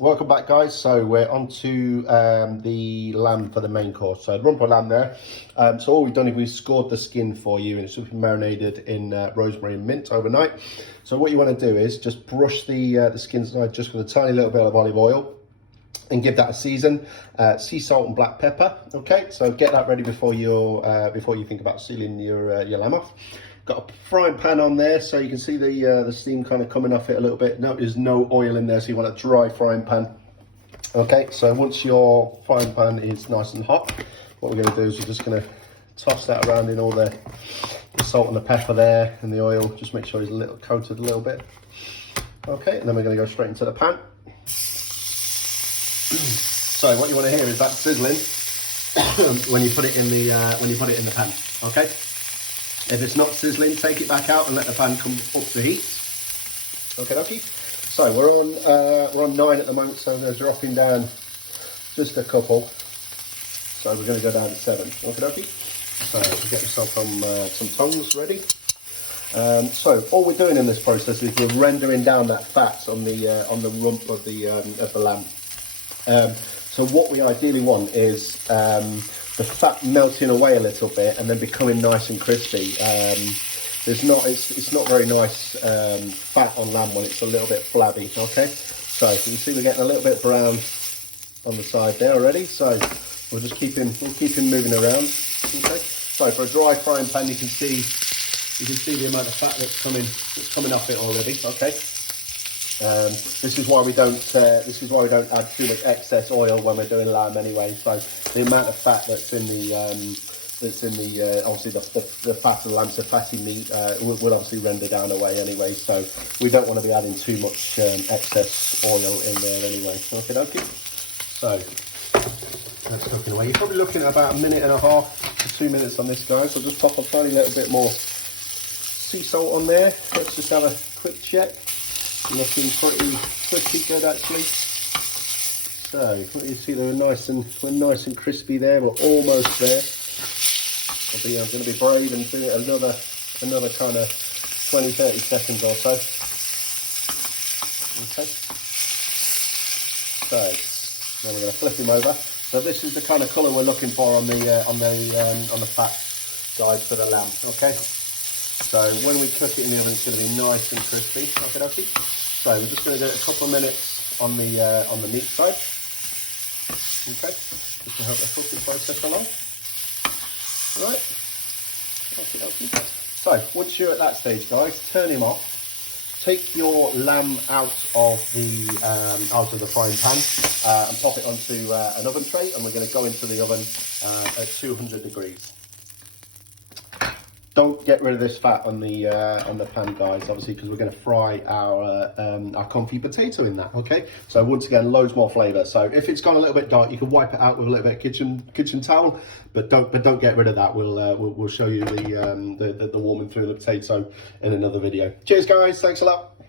Welcome back, guys. So we're on to the lamb for the main course. So rump of lamb there. So all we've done is we've scored the skin for you, and it's been marinated in rosemary and mint overnight. So what you want to do is just brush the skin side just with a tiny little bit of olive oil and give that a season. Sea salt and black pepper. Okay, so get that ready before you think about sealing your lamb off. Got a frying pan on there, so you can see the steam kind of coming off it a little bit. No, there's no oil in there, so you want a dry frying pan. Okay, so once your frying pan is nice and hot, what we're going to do is we're just going to toss that around in all the salt and the pepper there and the oil. Just make sure it's a little coated a little bit. Okay, and then we're going to go straight into the pan. So what you want to hear is that sizzling when you put it in the pan. Okay. If it's not sizzling, take it back out and let the pan come up to heat. Okay, dokie. So we're on 9 at the moment, so we're dropping down just a couple. So we're going to go down to 7. Okay, dokie. So get yourself some tongs ready. So all we're doing in this process is we're rendering down that fat on the rump of the lamb. So what we ideally want is the fat melting away a little bit and then becoming nice and crispy. It's not very nice fat on lamb when it's a little bit flabby. Okay, so you can see we're getting a little bit brown on the side there already. So we'll keep him moving around. Okay, so for a dry frying pan, you can see the amount of fat that's coming off it already. Okay. This is why we don't add too much excess oil when we're doing lamb anyway. So the amount of fat that's in the obviously the fat of the lamb's a fatty meat will obviously render down away anyway. So we don't want to be adding too much excess oil in there anyway. Okay. So that's cooking away. You're probably looking at about 1.5 minutes to 2 minutes on this, guys. So just pop a tiny little bit more sea salt on there. Let's just have a quick check. Looking pretty good actually. So you see we're nice and crispy there. We're almost there. I'm going to be brave and do it another kind of 20-30 seconds or so. Okay. So then we're going to flip him over. So this is the kind of colour we're looking for on the fat, guys, for the lamb. Okay. So when we cook it in the oven, it's going to be nice and crispy. Okay. So we're just going to do it a couple of minutes on the meat side. Okay, just to help the cooking process along. Right. Okay. So once you're at that stage, guys, turn him off. Take your lamb out of the frying pan and pop it onto an oven tray, and we're going to go into the oven at 200 degrees. Don't get rid of this fat on the pan, guys, obviously, because we're going to fry our confit potato in that. Okay, so once again, loads more flavour. So if it's gone a little bit dark, you can wipe it out with a little bit of kitchen towel, but don't get rid of that. We'll show you the warming through the potato in another video. Cheers, guys. Thanks a lot.